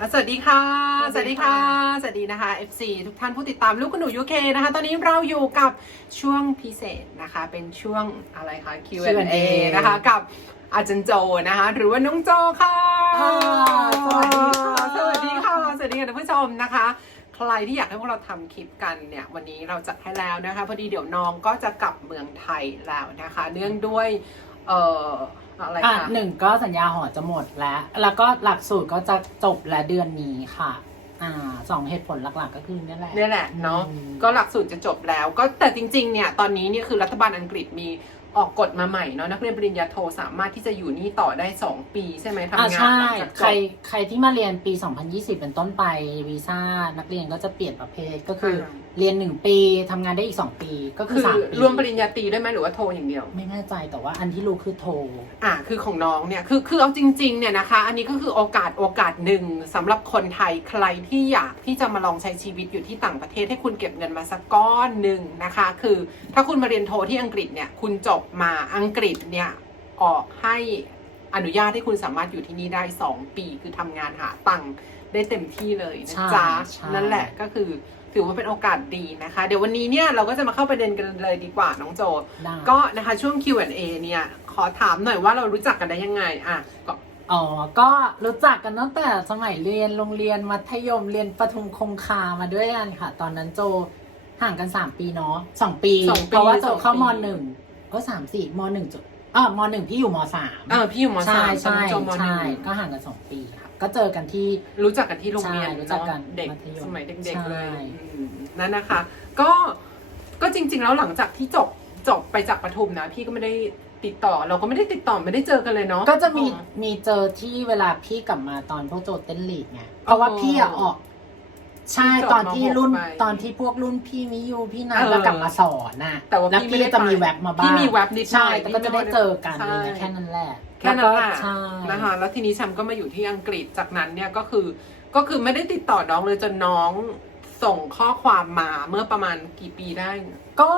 อะสวัสดีค่ะสสวัวัสสดีดีค่ะค่ะ สวัสดีนะคะ FC ทุกท่านผู้ติดตามลูกคุณหนูยูเคนะคะ ตอนนี้เราอยู่กับช่วงพิเศษนะคะ เป็นช่วงอะไรคะ Q&A Q&A นะคะ กับอาจารย์โจนะคะ หรือว่าน้องโจค่ะอ่าสวัสดีค่ะ สวัสดีค่ะ สวัสดีค่ะท่านผู้ชมนะคะ ใครที่อยากให้พวกเราทำคลิปกันเนี่ยวันนี้เราจัดให้แล้วนะคะ พอดีเดี๋ยวน้องก็จะกลับเมืองไทยแล้วนะคะ เนื่องด้วยเอ่อ อะไรอะคะหนึ่งก็สัญญาหอจะหมดแล้ว แล้วก็หลักสูตรก็จะจบและเดือนนี้ค่ะ อ่าสองเหตุผลหลักๆก็คือนี่แหละ เนี่ยแหละเนาะอืม ก็หลักสูตรจะจบแล้ว ก็แต่จริง ๆ เนี่ย ตอนนี้เนี่ยคือรัฐบาลอังกฤษมี ออกกฎมาใหม่เนาะนักเรียนปริญญาโทสามารถที่จะอยู่นี่ต่อได้ 2 ปีใช่ไหมทำอ่างานใช่หลังจากจใครบใครที่มาเรียนปี 2020 เป็นต้นไปวีซ่านักเรียนก็จะเปลี่ยนประเภทก็คืออาเรียน 1 ปีทำงานได้อีก 2 ปี ก็คืคืออสามปีรวมปริญญาตรีด้วยไหมหรือว่าโทอย่างเดียว ไม่แน่ใจแต่ว่าอันที่รู้คือโทรอ่าคือของน้องเนี่ยคือคือเอาจริงๆเนี่ยนะคะ อันนี้ก็คือโอกาสโอกาสหนึ่งสำหรับคนไทยใครที่อยากที่จะมาลองใช้ชีวิตอยู่ที่ต่างประเทศให้คุณเก็บเงินมาสักก้อนหนึ่งนะคะ คือถ้าคุณมาเรียนโทที่อังกฤษเนี่ยคุณจบมาอังกฤษเนี่ยออกให้อนุญาตให้คุณสามารถอยู่ที่นี่ได้ 2 ปี คือทำงานหาตังค์ได้เต็มที่เลยนะจ๊ะใช่นั่นแหละก็คือถือว่าเป็นโอกาสดีนะคะ เดี๋ยววันนี้เนี่ยเราก็จะมาเข้าประเด็นกันเลยดีกว่าน้องโจได้ก็นะคะช่วง Q&A เนี่ยขอถามหน่อยว่าเรารู้จักกันได้ยังไงอะก็อ๋อ ก็รู้จักกันตั้งแต่สมัยเรียนโรงเรียนมัธยมเรียนประทุมคงคามาด้วยกันค่ะ ตอนนั้นโจห่างกันสามปีเนาะสองปีสองปี เพราะว่าโจสองปีเข้ามหนึ่ง ก็สามสี่มหนึ่งจบอ่ามหนึ่งพี่อยู่มสามเออพี่อยู่มใช่สามตอนใช่นั้นจบมหนึ่ใช่งก็ห่างกันสองปีค่ะก็เจอกันที่ รู้จักกันที่โรงเรียนใช่รู้จักกันเอะเด็กมัธยมสมัยเด็ก ๆ เลยใช่ อืมนั่นนะคะ ก็ก็จริง ๆ แล้วหลังจากที่จบจบไปจากปทุมนะ พี่ก็ไม่ได้ติดต่อ เราก็ไม่ได้ติดต่อไม่ได้เจอกันเลยเนาะ ก็จะมีอ๋อมีเจอที่เวลาพี่กลับมาตอนพวกโจเต้นลีกไงเพราะว่าพี่อะออก ใช่จบตอนที่รุ่นมหกไปตอนที่พวกรุ่นพี่มิยูพี่นาเออก็กลับมาสอนน่ะแต่ว่าแล้วพี่ไม่พี่ได้จะมีไปแว็บมาบ้างพี่มีแว็บนิดหน่ใช่อยแต่ก็จะได้เจอกันใช่อะไรเงี้ยแค่นั้นแหละแค่นั้นแหละล้วก็ใช่ นะคะแล้วทีนี้แชมป์ก็มาอยู่ที่อังกฤษจากนั้นเนี่ยก็คือก็คือไม่ได้ติดต่อน้องเลยจนน้องส่งข้อความมาเมื่อประมาณกี่ปีได้ ก็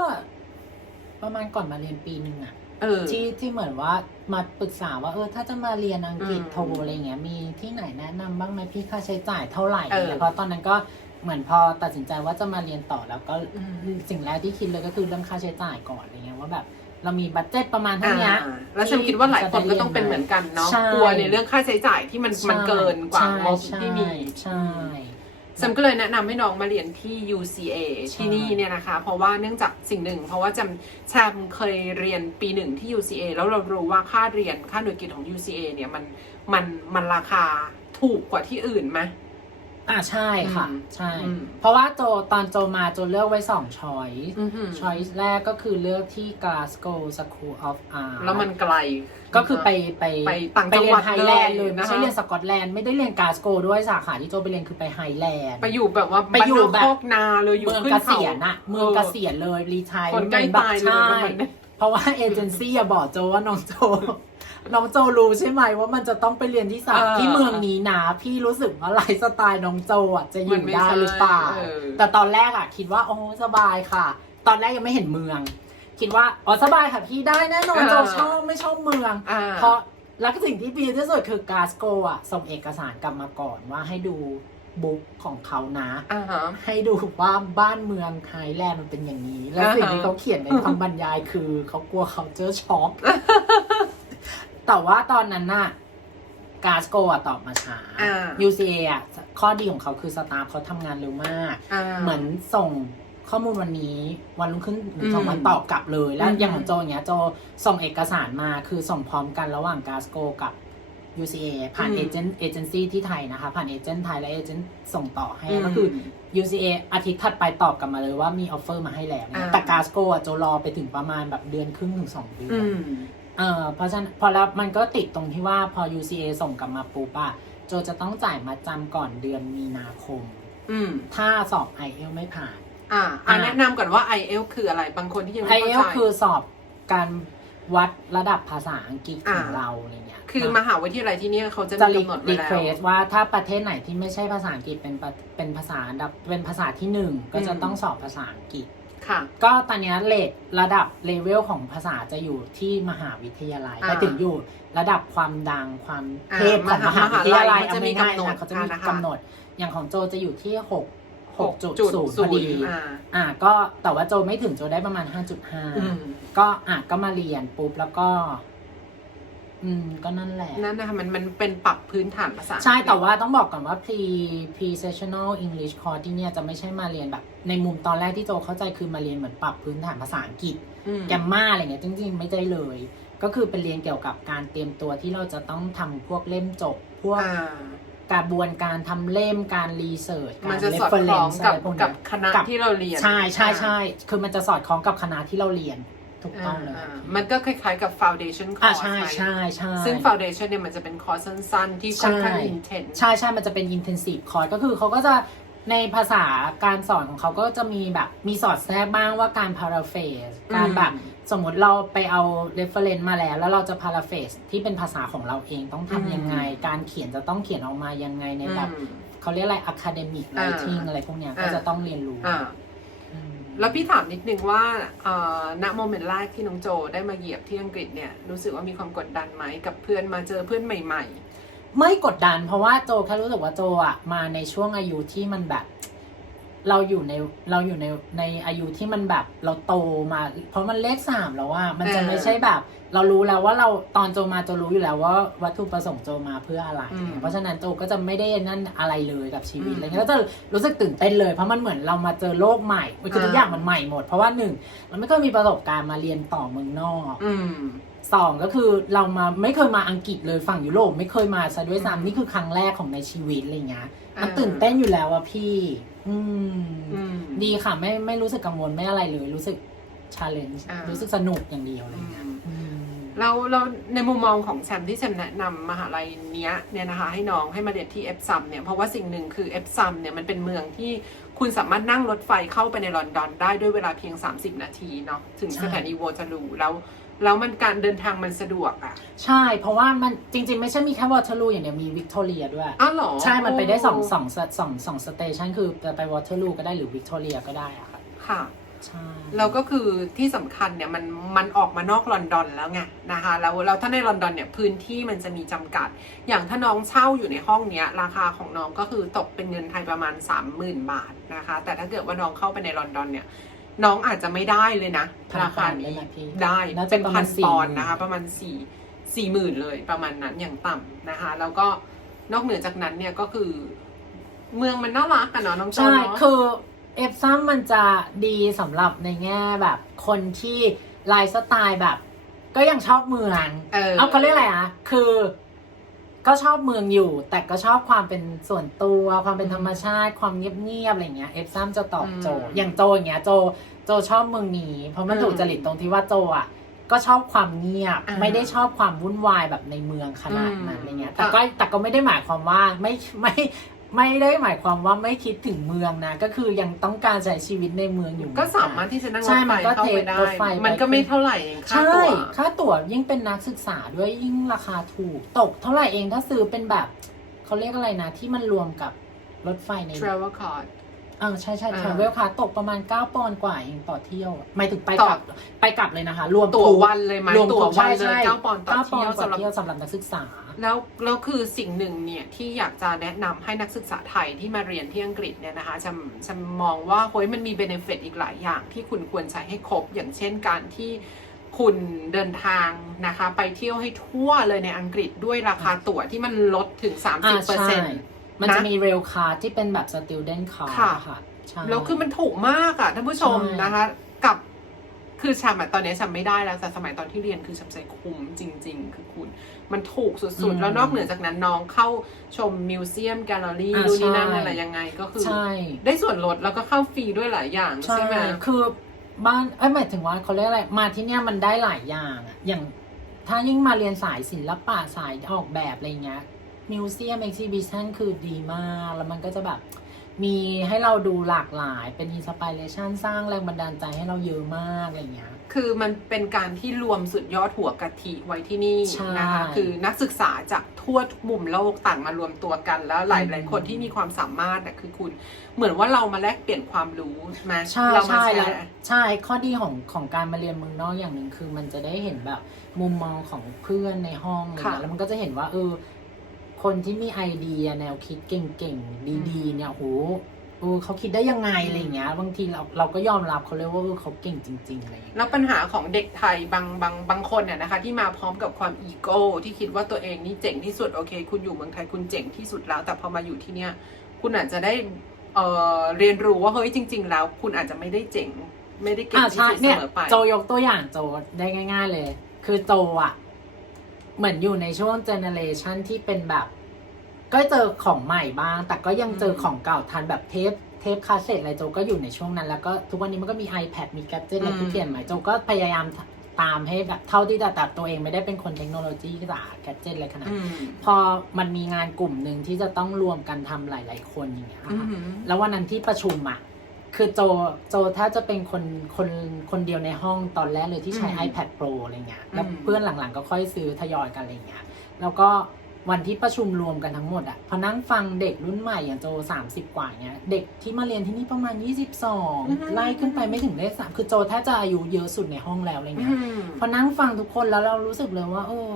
ประมาณก่อนมาเรียนปีหนึ่งอะ เออ ที่ที่เหมือนว่ามาปรึกษาว่าเออถ้าจะมาเรียนอังกฤษอืมโทอะไรเงี้ยมีที่ไหนแนะนำบ้างไหมพี่ค่าใช้จ่ายเท่าไหร่เออเพราะตอนนั้นก็เหมือนพอตัดสินใจว่าจะมาเรียนต่อแล้วก็อืมสิ่งแรกที่คิดเลยก็คือเรื่องค่าใช้จ่ายก่อนอะไรเงี้ยว่าแบบเรามีบัตเจ็ตประมาณเท่านี้ อ่าแล้วฉันคิดว่าหลายคนก็ต้องเป็นเหมือนกันเนาะใช่ กลัวในเรื่องค่าใช้จ่ายที่มันมันเกินกว่าใช่งบที่มี ใช่แซมก็เลยแนะนำให้น้องมาเรียนที่ UCA ที่นี่เนี่ยนะคะ เพราะว่าเนื่องจากสิ่งหนึ่ง เพราะว่าจำแชมเคยเรียนปีหนึ่งที่ UCA แล้วเรารู้ว่าค่าเรียนค่าหน่วยกิจของ UCA เนี่ยมันมันมันราคาถูกกว่าที่อื่นไหม อ่าใช่ค่ะ อืมใช่ อืม เพราะว่าโจตอนโจมาโจเลือกไว้สองช้อยอือหือช้อยแรกก็คือเลือกที่ Glasgow School of Art แล้วมันไกล ก็คือไปไปไปต่างไปจังเรีหยวัดนไฮแลนด์เลเลยยนะคะไม่ใช่เรียนสกอตแลนด์ไม่ได้เรียนกาสโกด้วยสาขาที่โจไปเรียนคือไปไฮแลนด์ ไปอยู่แบบว่าไปอยู่แบบ บ้านนกคอกนาเลยอยู่เมืองขึ้นเกเขาษียณอะเมืองเกษียณเลยรีไทยคนใกล้ตายเลยใช่ ประมาณนั้น เพราะว่าเอเจนซี่อะบอกโจว่าน้องโจ น้องโจรู้ใช่ไหมว่ามันจะต้องไปเรียนที่สาเออที่เมืองนี้นะพี่รู้สึกว่าไลฟ์สไตล์น้องโจอะจะอมัยู่นไม่ได้ใช่หรือเปล่าเออ แต่ตอนแรกอะคิดว่าโอ้สบายค่ะ ตอนแรกยังไม่เห็นเมือง คิดว่าอ๋อสบายค่ะพี่ได้แน่นอนโจชอบไม่ชอบเมือง อ่า เพราะแล้วก็สิ่งที่ดีที่สุดคือกาสโกอะส่งเอกสารกลับมาก่อนว่าให้ดูบุ๊กของเขานะ อ่าฮะ ให้ดูว่าบ้านเมืองไฮแลนด์มันเป็นอย่างนี้ แล้วอ่าฮะ สิ่งที่เขาเขียนในคำบรรยายคือเขากลัวเขาเจอช็อก แต่ว่าตอนนั้นน่ะกาสโกอะตอบมาช้า อ่า UCA อะข้อดีของเขาคือสตาฟเขาทำงานเร็วมาก อ่า เหมือนส่งข้อมูลวันนี้วันรุ่งขึ้นหรือสองอืมวันตอบกลับเลย แล้วอืม อย่างของโจอย่างเงี้ยโจส่งเอกสารมาคือส่งพร้อมกันระหว่างกาสโกกับ UCA ผ่านเอเจนต์เอเจนซี่ที่ไทยนะคะ ผ่านเอเจนต์ไทยและเอเจนต์ส่งต่อให้ก็คือ UCA อาทิตย์ถัดไปตอบกลับมาเลยว่ามีออฟเฟอร์มาให้แล้วอ่า แต่กาสโกอะโจรอไปถึงประมาณแบบเดือนครึ่งถึงสองเดือนอืม เออเพราะฉะนั้นพอแล้วมันก็ติดตรงที่ว่าพอ UCA ส่งกลับมาปุ๊บอะโจจะต้องจ่ายมาจำก่อนเดือนมีนาคม อืม ถ้าสอบ i อ l ไม่ผ่านอ่าอ่า แนะนำก่อนว่า IEL คืออะไรบางคนที่ยัง i ไม่อเข้า l ใจ คือสอบการวัดระดับภาษาอังกฤษของอ่า เราอะไรเงี้ยคือมหาวิทยาลัยที่เนี่ยเขาจะจะมีรีกำหนดไว้รีแล้เควสวว่าถ้าประเทศไหนที่ไม่ใช่ภาษาอังกฤษเป็นประเป็นภาษาอันดับเป็นภาษาที่หนึ่งก็จะอืม ต้องสอบภาษาอังกฤษ ค่ะ ก็ตอนเนี้ยเลทระดับเลเวลของภาษาจะอยู่ที่มหาวิทยาลัยอ่า ไปถึงอยู่ระดับความดังความอ่าเทพของมหาวิทยาลัยมหาลัยเขาจะมีเอาง่ายๆกำหนดนะเขาจะมีนะคะกำหนด อย่างของโจจะอยู่ที่หกหกจุดศูนย์พอดีอ่าอ่าก็แต่ว่าโจไม่ถึงโจได้ประมาณห้าจุดห้าอืมก็อะก็มาเรียนปุ๊บแล้วก็ อืมก็นั่นแหละ นั่นนะคะมันมันเป็นปรับพื้นฐานภาษาใช่แต่ว่าต้องบอกก่อนว่า pre pre sessional English course ที่เนี่ยจะไม่ใช่มาเรียนแบบ ในมุมตอนแรกที่โจเข้าใจคือมาเรียนเหมือนปรับพื้นฐานภาษาอังกฤษอืมแกมมาอะไรเงี้ยจริงๆ ไม่ใช่เลย ก็คือเป็นเรียนเกี่ยวกับการเตรียมตัวที่เราจะต้องทำพวกเล่มจบพวกอ่ากระบวนการทำเล่มการรีเสิร์ชกามันรจะสอดคล้อง reference กับอะไรพวกกัเนี้บยคณะกับที่เราเรียน ใช่ใช่ใช่คือมันจะสอดคล้องกับคณะที่เราเรียน ถูกต้อ่าองเลยอ่ามันก็คล้ายๆกับ foundation อ่า course ใช่ไหมใช่ใช่ซึ่ง foundation เนี่ยมันจะเป็นคอร์สสั้นๆ ที่ค่อนข้างใช่ intense ใช่ใช่มันจะเป็น intensive course ก็คือเขาก็จะในภาษาการสอนของเขาก็จะมีแบบมีสอดแทรกบ้างว่าการ paraphrase การแบบอืมสมมติเราไปเอา reference มาแล้ว แล้วเราจะ paraphrase ที่เป็นภาษาของเราเองต้องทำยังไง การเขียนจะต้องเขียนออกมายังไงในแบบอืม เขาเรียกอะไร academic writing อะไรพวกเนี้ยก็อ่าจะต้องเรียนรู้ อ่าอืม แล้วพี่ถามนิดนึงว่าณโมเมนต์แรกที่น้องโจได้มาเหยียบที่อังกฤษเนี่ยรู้สึกว่ามีความกดดันไหมกับเพื่อนมาเจอเพื่อนใหม่ ๆ ไม่กดดันเพราะว่าโจแค่รู้สึกว่าโจอะมาในช่วงอายุที่มันแบบ เราอยู่ในเราอยู่ในในอายุที่มันแบบเราโตมา เพราะมันเลขสามแล้วว่า มันจะเออไม่ใช่แบบ เรารู้แล้วว่าเราตอนโจมาโจรู้อยู่แล้วว่าวัตถุประสงค์โจมาเพื่ออะไรอืมเพราะฉะนั้นโจก็จะไม่ได้นั่นอะไรเลยกับชีวิตอืมอะไรเงี้ยก็จะรู้สึกตื่นเต้นเลย เพราะมันเหมือนเรามาเจอโลกใหม่คือทุกอ่าอย่างมันใหม่หมด เพราะว่าหนึ่งเราไม่เคยมีประสบการณ์มาเรียนต่อเมืองนอกๆอืมสองก็คือเรามาไม่เคยมาอังกฤษเลยฝั่งยุโรปไม่เคยมาซะด้วยอืมซ้ำนี่คือครั้งแรกของในชีวิตอะไรเงี้ยมันอ่าตื่นเต้นอยู่แล้วอะพี่ อืม อืม ดีค่ะ ไม่ไม่รู้สึกกังวลไม่อะไรเลย รู้สึกชาเลนจ์อ่ารู้ รู้สึกสนุกอย่างเดียวอะไรอืเงี้ยมอืมเราเราในมุมมองของแซมที่แซมแนะนำมหาลัยเนี้ยเนี่ยนะคะ ให้น้องให้มาเรียนที่เอฟซัมเนี่ยเพราะว่าสิ่งหนึ่งคือเอฟซัมเนี่ยมันเป็นเมืองที่คุณสามารถนั่งรถไฟเข้าไปในลอนดอนได้ด้วยเวลาเพียง 30 นาทีเนาะถึงใช่สถานีวอเตอรูแล้ว แล้วมันการเดินทางมันสะดวกอะ ใช่ เพราะว่ามันจริง ๆ ไม่ใช่มีแค่วอเตอร์ลูอย่างเดียวมีวิกตอเรียด้วย อ้าวเหรอใช่ มันไปได้สองโสองสสองสองสเตชันคือจะไปวอเตอร์ลูก็ได้หรือวิกตอเรียก็ได้อะค่ะ ค่ะ ใช่ แล้วก็คือที่สำคัญเนี่ยมันมันออกมานอกลอนดอนแล้วไงนะคะ แล้วแล้วถ้าในลอนดอนเนี่ยพื้นที่มันจะมีจำกัด อย่างถ้าน้องเช่าอยู่ในห้องเนี้ยราคาของน้องก็คือตกเป็นเงินไทยประมาณ 30,000 บาทนะคะ แต่ถ้าเกิดว่าน้องเข้าไปในลอนดอนเนี่ย น้องอาจจะไม่ได้เลยนะราคานี้ได้ไหมพี่ได้น่าจะเป็นประพัมาณนสี่ปอนด์นะคะ ประมาณสี่สี่หมื่นเลยประมาณนั้นอย่างต่ำนะคะ แล้วก็นอกเหนือจากนั้นเนี่ยก็คือ เมืองมันน่ารักอะเนาะน้องโจใช่เนาะคือเอฟซัมมันจะดีสำหรับในแง่แบบคนที่ไลฟ์สไตล์แบบ ก็ยังชอบเมือง เออเอาเขาเรียกอะไรอะคือ ก็ชอบเมืองอยู่ แต่ก็ชอบความเป็นส่วนตัว ความเป็นธรรมชาติ ความเงียบๆอะไรเงี้ยเอฟซัมจะตอบโจทย์อย่างโจอย่างเงี้ยโจโจชอบเมืองนี้ เพราะมันถูกจริตตรงที่ว่าโจอะก็ชอบความเงียบ ไม่ได้ชอบความวุ่นวายแบบในเมืองขนาดนั้นอะไรเงี้ยแต่ก็แต่ก็ไม่ได้หมายความว่าไม่ไม่ ไม่ได้หมายความว่าไม่คิดถึงเมืองนะ ก็คือยังต้องการใช้ชีวิตในเมืองอยู่ ก็สามารถที่จะนั่งรใช่ถไฟมันก็เข้าไปเทคได้ รถไฟไปมันก็ไม่เท่าไหร่เองค่าใช่ตั๋วค่าตั๋วยิ่งเป็นนักศึกษาด้วยยิ่งราคาถูก ตกเท่าไหร่เองถ้าซื้อเป็นแบบ เขาเรียกอะไรนะ ที่มันรวมกับรถไฟใน travel card เออใช่ใช่อ่าทราเวลค่ะตกประมาณ 9 ปอนด์กว่าเองต่อเที่ยวหมายถึงไปต่อกลับไปกลับเลยนะคะ รวมตั๋วทุกวันเลยไหมรวมตั๋วทุกวันใช่เลยใช่เก้าปอนด์ต่อเก้าปอนเที่ยวด์ต่อสำหรับเที่ยวสำหรับนักศึกษา แล้วแล้วคือสิ่งหนึ่งเนี่ยที่อยากจะแนะนำให้นักศึกษาไทยที่มาเรียนที่อังกฤษเนี่ยนะคะจะจะมองว่าเฮ้ยมันมีเบนฟิตอีกหลายอย่างที่คุณควรใช้ให้ครบอย่างเช่นการที่คุณเดินทางนะคะ ไปเที่ยวให้ทั่วเลยในอังกฤษด้วยราคาตั๋วที่มันลดถึงอ่า30%เปอร์ใช่เซ็นต์ มันจะนะมีเรลคาร์ที่เป็นแบบสติลเดนคาร์ค่ะค่ะใช่แล้วคือมันถูกมากอะท่านผู้ชมใช่นะคะ กับคือชามอะตอนนี้ชามไม่ได้แล้วแต่สมัยตอนที่เรียนคือชามใส่คุ้มจริง ๆ คือคุณ มันถูกสุดๆ แล้วนอกเหนือจากนั้นน้องเข้าชมมิวเซียมแกลเลอรี่อ่าดูนนี่นั่นใช่อะไรยังไงก็คือใช่ได้ส่วนลดแล้วก็เข้าฟรีด้วยหลายอย่างใช่ใช่ไหมคือบ้านเอ้ยหมายถึงว่าเขาเรียกอะไรมาที่เนี่ยมันได้หลายอย่างอะอย่างถ้ายิ่งมาเรียนสายศิลปะสายออกแบบอะไรเงี้ย มิวเซียม e อ็กซิบิชันคือดีมาก แล้วมันก็จะแบบมีให้เราดูหลากหลายเป็นอินสปิเรชันสร้างแรงบันดาลใจให้เราเยอะมากอะไรเงี้ย คือมันเป็นการที่รวมสุดยอดหัวกะทิไว้ที่นี่ใช่นะคะคือนักศึกษาจากททั่วทุกมุมโลกต่างมารวมตัวกันแล้วหลายหลายคนที่มีความสามารถน่ะคือคุณเหมือนว่าเรามาแลกเปลี่ยนความรู้มาใช่เรามาใช่แชแล้วร์ใช่ข้อดีของของการมาเรียนเมืองนอกอย่างหนึ่งคือมันจะได้เห็นแบบมุมมองของเพื่อนในห้องอะไรค่ะเงี้ยแล้วมันก็จะเห็นว่าเออ คนที่มีไอเดียแนวคิดเก่งๆ ดีๆ เนี่ยโหเออเขาคิดได้ยังไงอะไรเงี้ย บางทีเราเราก็ยอมรับเขาเลยว่าเออเขาเก่งจริงๆอะไรเงี้ย แล้วปัญหาของเด็กไทยบางบางบางคนเนี่ยนะคะ ที่มาพร้อมกับความอีโก้ที่คิดว่าตัวเองนี่เจ๋งที่สุดโอเค คุณอยู่เมืองไทยคุณเจ๋งที่สุดแล้ว แต่พอมาอยู่ที่เนี่ย คุณอาจจะได้เอ่อเรียนรู้ว่าเฮ้ยจริง ๆ แล้ว คุณอาจจะไม่ได้เจ๋ง ไม่ได้เก่งอ่าที่ใช่สุดเสเนี่ยมอไปโจยกตัวอย่างโจได้ง่าย ๆเลย คือโจอะ เหมือนอยู่ในช่วงเจเนเรชันที่เป็นแบบ ก็เจอของใหม่บ้าง แต่ก็ยังเจอของเก่าทันแบบเทปเทปคาสเซ็ตอะไรโจก็อยู่ในช่วงนั้น แล้วก็ทุกวันนี้มันก็มี iPad มีแกดเจิตอะไรที่เปลี่ยนใหม่โจก็พยายามตามให้แบบเท่าที่จะแต่ตัวเองไม่ได้เป็นคนเทคโนโลยีจ๋าแกดเจิตอะไรขนาดอืนั้นมพอมันมีงานกลุ่มหนึ่งที่จะต้องรวมกันทำหลาย ๆ คนอย่างเงี้ยอืค่ะมแล้ววันนั้นที่ประชุมอะ คือโจโจถ้าจะเป็นคนคนคนเดียวในห้องตอนแรกเลยที่ใช้ อืม iPad Pro อะไรเงี้ยแล้วอืม เพื่อนหลังๆก็ค่อยซื้อทยอยกันอะไรเงี้ยแล้วก็วันที่ประชุมรวมกันทั้งหมดอะพอนั่งฟังเด็กรุ่นใหม่อย่างโจ 30 กว่าเงี้ยเด็กที่มาเรียนที่นี่ประมาณ 22 ไล่ขึ้นไปไม่ถึงเลขสามคือโจแทบจะอายุเยอะสุดในห้องแล้วอะไรอืเงี้ยมพอนั่งฟังทุกคนแล้วเรารู้สึกเลยว่าเออ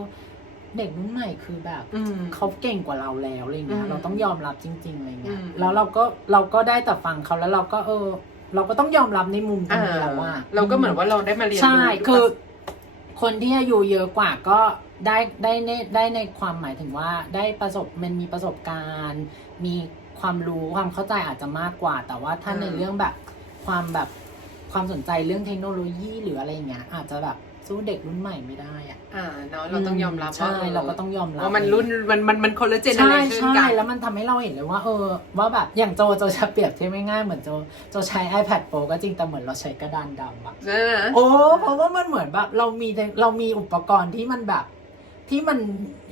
เด็กรุ่นใหม่คือแบบอืมเขาเก่งกว่าเราแล้วอะไรเงี้อืยมเราต้องยอมรับจริง ๆอะไรเงี้ยอืมแล้วเราก็เราก็ได้แต่ฟังเขาแล้วเราก็เออ เราก็ต้องยอมรับในมุมตรงนี้แล้วว่าเราก็เหมือนว่าเราได้มาเรียนรู้ใช่ด้วยคือ คนที่อายุเยอะกว่าก็ได้ได้ในได้ในความหมายถึงว่าได้ประสบมันมีประสบการณ์ มีความรู้ความเข้าใจอาจจะมากกว่า แต่ว่าถ้าในเรื่องแบบความแบบความสนใจเรื่องเทคโนโลยีหรืออะไรอย่างเงี้ยอาจจะแบบ สู้เด็กรุ่นใหม่ไม่ได้อะอ่าเนาะเราต้องยอมรับใช่ว่าเราก็ต้องยอมรับว่ามันรุ่นมันมันมันคนละเจเนอใช่เรชันใช่กันแล้วมันทำให้เราเห็นเลยว่าเออว่าแบบอย่างโจโจจะเปรียบเทียบง่ายๆเหมือนโจโจใช้ iPad Pro ก็จริงแต่เหมือนเราใช้กระดานดำอะใช่ไหมโอ้เพราะว่ามันเหมือนแบบเรามีเรามีอุปกรณ์ที่มันแบบที่มัน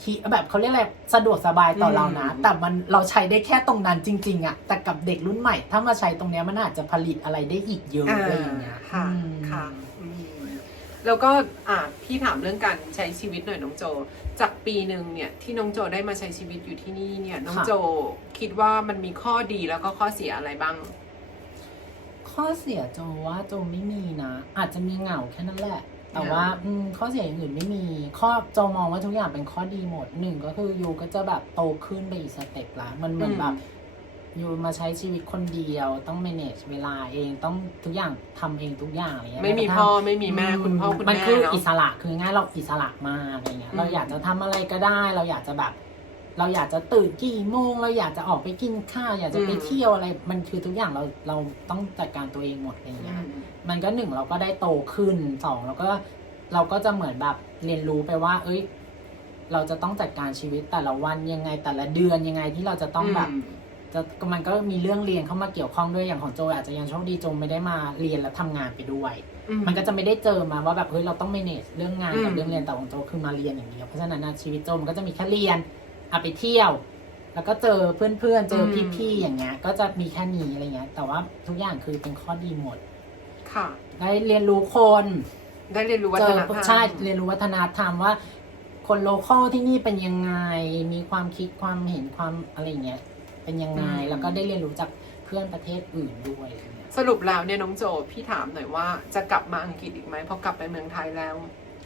ฮิแบบเขาเรียกอะไรสะดวกสบายต่อเรานะ แต่มันเราใช้ได้แค่ตรงนั้นจริง ๆอะแต่กับเด็กรุ่นใหม่ ถ้ามาใช้ตรงเนี้ยมันอาจจะผลิตอะไรได้อีกเยอะอะไรอย่างเงี้ยค่ะอืมค่ะอืม แล้วก็อ่าพี่ถามเรื่องการใช้ชีวิตหน่อยน้องโจ จากปีหนึ่งเนี่ยที่น้องโจได้มาใช้ชีวิตอยู่ที่นี่เนี่ยน้องโจคิดว่ามันมีข้อดีแล้วก็ข้อเสียอะไรบ้าง ข้อเสียโจว่าโจไม่มีนะ อาจจะมีเหงาแค่นั้นแหละ แต่เหงาว่าอืมข้อเสียอย่างอื่นไม่มี ข้อโจมองว่าทุกอย่างเป็นข้อดีหมดหนึ่งก็คือยูก็จะแบบโตขึ้นไปอีกสเต็ปละมันเหมือนแบบ ยูมาใช้ชีวิตคนเดียวต้อง manage เวลาเองต้องทุกอย่างทำเองทุกอย่างอะไรเงี้ยไม่มีแกระทั่งพ่อไม่มีแม่คุณพ่อคุณมันแม่คือเนาะ อิสระคือง่ายเราอิสระมากอะไรเงี้ยอืม เราอยากจะทำอะไรก็ได้ เราอยากจะแบบ เราอยากจะตื่นกี่โมง เราอยากจะออกไปกินข้าวอยากจะไปเที่ยวอะไร มันคือทุกอย่างเราเราต้องจัดการตัวเองหมดอะไรอืเงี้ย ม มันก็หนึ่งเราก็ได้โตขึ้นสองเราก็เราก็จะเหมือนแบบเรียนรู้ไปว่า เอ้ย เราจะต้องจัดการชีวิตแต่ละวันยังไงแต่ละเดือนยังไงที่เราจะต้องแบบ จะมันก็มีเรื่องเรียนเข้ามาเกี่ยวข้องด้วยอย่างของโจอาจจะยังโชคดีโจไม่ได้มาเรียนแล้วทำงานไปด้วย อืมันก็จะไม่ได้เจอมาว่าแบบเฮ้ยเราต้อง manage เรื่องงานกับอืม เรื่องเรียนแต่ของโจคือมาเรียนอย่างเดียวเพราะฉะนั้นนะชีวิตโจมันก็จะมีแค่เรียนอะไปเที่ยว แล้วก็เจอเพื่อนๆเจอพี่ๆอย่างเงี้ย ก็จะมีแค่นี้อะไรเงี้ย แต่ว่าทุกอย่างคือเป็นข้อดีหมด ค่ะ ได้เรียนรู้คนได้เรียนรู้วัเจฒอนธรรมใช่เรียนรู้วัฒนธรรมว่า คนโลคอลที่นี่เป็นยังไง มีความคิดความเห็นความอะไรเงี้ย เป็นยังไง แล้วก็ได้เรียนรู้จากเพื่อนประเทศอื่นด้วยอะไรเงี้ยสรุปแล้วเนี่ยน้องโจพี่ถามหน่อยว่าจะกลับมาอังกฤษอีกไหมพอกลับไปเมืองไทยแล้ว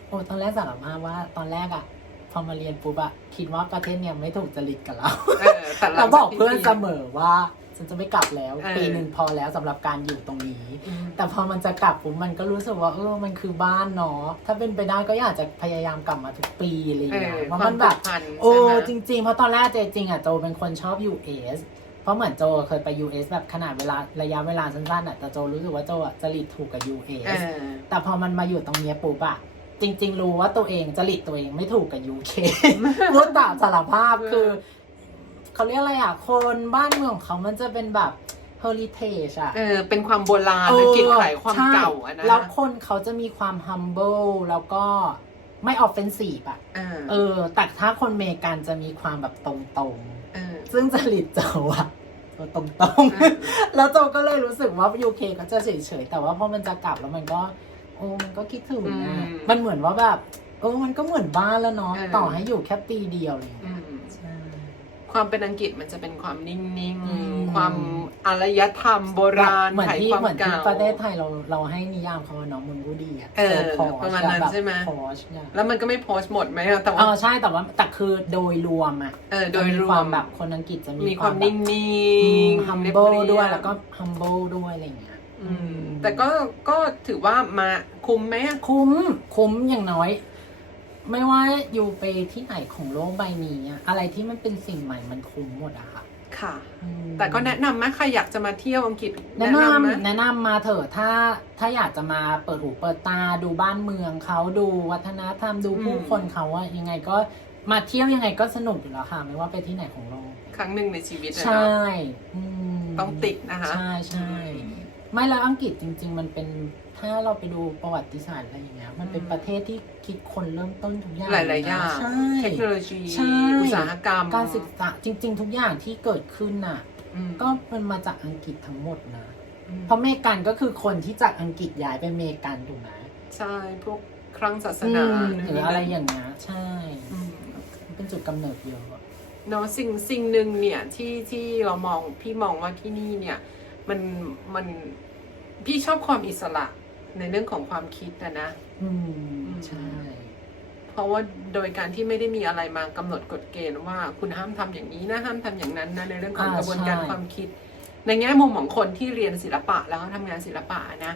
โอ้ตอนแรกสารภาพว่าตอนแรกอะพอมาเรียนปุ๊บอะคิดว่าประเทศเนี่ยไม่ถูกจริตกับเราเออแต่หลัเรางบจาอกเพื่อนที่เสมอว่า ฉันจะไม่กลับแล้วเออปีหนึ่งพอแล้วสำหรับการอยู่ตรงนี้ อืม แต่พอมันจะกลับปุ๊บมันก็รู้สึกว่าเออมันคือบ้านเนาะถ้าเป็นไปได้ก็อยากจะพยายามกลับมาทุกปีอะไรอย่างเอเงี้ยอเพราะความัมนผูแบกบพันโอ้ใช่ไหม จริงๆ เพราะตอนแรกเจจริงอะโจเป็นคนชอบ US เพราะเหมือนโจเคยไป US แบบขนาดเวลาระยะเวลาสั้นๆอะแต่โจรู้สึกว่าโจอะจริตถูกกับ เอ US อ แต่พอมันมาอยู่ตรงเนี้ยปุ๊บอะจริง ๆ รู้ว่าตัวเองจริตตัวเองไม่ถูกกับ UK พูดแบบสารภาพคือ เขาเรียกอะไรอะ คนบ้านเมืองของเขามันจะเป็นแบบ heritage อะเออเป็นความโบราณนะกินไขความใช่เก่าอะนะแล้วคนเขาจะมีความ humble แล้วก็ไม่ offensive อะเออเออ แต่ถ้าคนเมกันจะมีความแบบตรงเออ ๆ ซึ่งจริตโจอะตรงๆเออแล้วโจก็เลยรู้สึกว่า UK ก็จะเฉยๆ แต่ว่าพอมันจะกลับแล้วมันก็ โอ้มันก็คิดถึงอือะมมันเหมือนว่าแบบ เออ มันก็เหมือนบ้านแล้วเนาะ เออ ต่อให้อยู่แค่ปีเดียวอะไรอย่างอืเงี้ยม ความเป็นอังกฤษมันจะเป็นความนิ่งอืม ๆ ความอารยธรรมโบราณเหมือนไขที่ความเหมือนที่เก่า ประเทศไทยเราเราให้นิยามเขาว่าน้องมึงรู้ดีอะเออโซพอชประมาณนั้นแบบ ใช่ไหมพอชเนี่ยแล้วมันก็ไม่โพสต์หมดไหมอะแต่เอว่าอใช่แต่ว่าแต่คือโดยรวมอะเออโดยจะมีรวมความแบบคนอังกฤษจะมีความแบบนิ่งๆฮัมเรียบเบิลเรียบด้วยแล้วก็ฮัมเบิลด้วยอะไรอย่างเงี้ยอืมแต่ก็ก็ถือว่ามาคุ้มไหมอะ คุ้มคุ้มอย่างน้อย ไม่ว่าอยู่ไปที่ไหนของโลกใบนี้อะอะไรที่มันเป็นสิ่งใหม่มันคุ้มหมดอะค่ะ ค่ะ อืมแต่ก็แนะนำไหมใครอยากจะมาเที่ยวอังกฤษแนะนไหมำแนะนำมาเถอะถ้าถ้าอยากจะมาเปิดหูเปิดตาดูบ้านเมืองเขาดูวัฒนธรรมดูผู้คนเขาว่ายังไงก็มาเที่ยวยังไงก็สนุกอยู่แล้วค่ะ ไม่ว่าไปที่ไหนของโลก ครั้งหนึ่งในชีวิตอะใช่เนาะอืมต้องติดนะคะ ใช่ใช่ไม่แล้วอังกฤษจริง ๆ มันเป็น ถ้าเราไปดูประวัติศาสตร์อะไรอย่างเงี้ย มันเป็นประเทศที่คิดคนเริ่มต้นทุกอย่างหลายๆอย่างใช่ เทคโนโลยีใช่ อุตสาหกรรม การศึกษาจริง ๆ ทุกอย่างที่เกิดขึ้นน่ะอืมก็มันมาจากอังกฤษทั้งหมดนะอืมเพราะเมกันก็คือคนที่จากอังกฤษย้ายไปเมกันถูกไหมใช่ พวกครั้งศาสนาอืมหรืออะไรอย่างเงี้ยใช่อืมมันเป็นจุดกำเนิดเยอะเนาะสิ่งสิ่งหนึ่งเนี่ยที่ที่เรามองพี่มองว่าที่นี่เนี่ย มันมันพี่ชอบความอิสระ ในเรื่องของความคิดนะนะ อืม ใช่ เพราะว่าโดยการที่ไม่ได้มีอะไรมากำหนดกฎเกณฑ์ว่าคุณห้ามทำอย่างนี้นะห้ามทำอย่างนั้นนะในเรื่องของอ่ากระบวนการใช่ ความคิด ในแง่มุมของคนที่เรียนศิลปะแล้วทำงานศิลปะนะ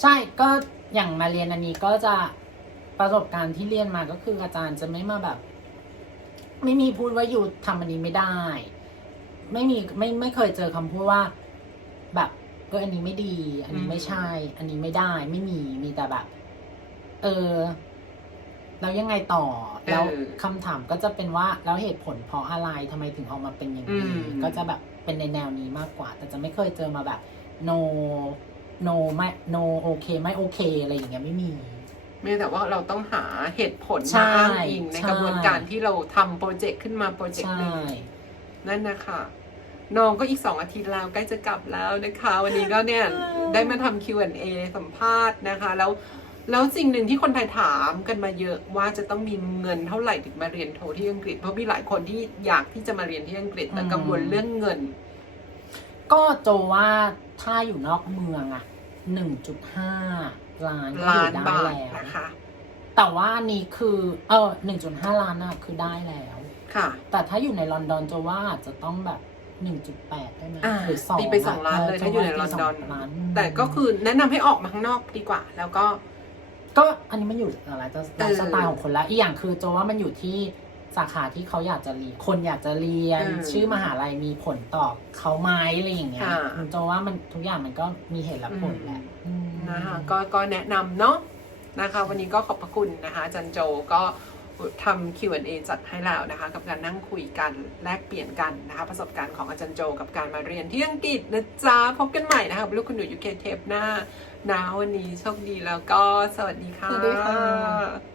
ใช่ก็อย่างมาเรียนอันนี้ก็จะประสบการณ์ที่เรียนมาก็คืออาจารย์จะไม่มาแบบ ไม่มีพูดว่าอยู่ทำอันนี้ไม่ได้ ไม่มีไม่ไม่เคยเจอคำพูดว่า แบบ เอออันนี้ไม่ดี อันนี้ไม่ใช่ อันนี้ไม่ได้ ไม่มีมีแต่แบบ เออแล้วยังไงต่อ แล้วคำถามก็จะเป็นว่าแล้วเหตุผลเพราะอะไรทำไมถึงออกมาเป็นอย่างนี้ ก็จะแบบเป็นในแนวนี้มากกว่า แต่จะไม่เคยเจอมาแบบ no no ไม่ no โอเค ไม่โอเค อะไรอย่างเงี้ยไม่มีไม่แต่ว่าเราต้องหาเหตุผลใช่มาอ้างอิงในใช่กระบวนการที่เราทำโปรเจกต์ขึ้นมาโปรเจกต์ใช่หนึ่งนั่นนะคะ น้องก็อีกสองอาทิตย์แล้วใกล้จะกลับแล้วนะคะ วันนี้ก็เนี่ยได้มาทำ Q&A สัมภาษณ์นะคะ แล้วแล้วสิ่งหนึ่งที่คนไทยถามกันมาเยอะว่าจะต้องมีเงินเท่าไหร่ถึงมาเรียนโทที่อังกฤษ เพราะมีหลายคนที่อยากที่จะมาเรียนที่อังกฤษแต่กังวลเรื่องเงิน ก็โจว่าถ้าอยู่นอกเมืองอะหนึ่งจุดห้าล้านก็อล้านยู่ได้บาทแล้วนะคะ แต่ว่าอันนี้คือเออหนึ่งจุดห้าล้านอะคือได้แล้ว ค่ะ แต่ถ้าอยู่ในลอนดอนโจว่าอาจจะต้องแบบ หนึ่งจุดแปดได้ไหมอ่าหรือสองตีไปสองล้านเลยถ้าอยู่ในลอนดอนโจว่าตีสงล้านแต่ก็คือแนะนำให้ออกมาข้างนอกดีกว่า แล้วก็ ก็อันนี้มันอยู่อะไรจะเออสไตล์ของคนละอีกอย่างคือโจว่ามันอยู่ที่สาขาที่เขาอยากจะเรียนคนอยากจะเรียน อืมชื่อมหาลัยมีผลต่อเขาไหมอะไรอย่างเงี้ยค่ะโจว่ามันทุกอย่างมันก็มีเหตุและผลแหละอืม นะคะก็ก็แนะนำเนาะนะคะ วันนี้ก็ขอบพระคุณนะคะอาจันโจก็ ทำ Q&A จัดให้แล้วนะคะ กับการนั่งคุยกันแลกเปลี่ยนกันนะคะ ประสบการณ์ของอาจารย์โจกับการมาเรียนที่อังกฤษนะจ๊ะ พบกันใหม่นะคะลูกคุณหนูยูเคเทปหน้านะวันนี้โชคดีแล้วก็สวัสดีค่ะ สวัสดีค่ะ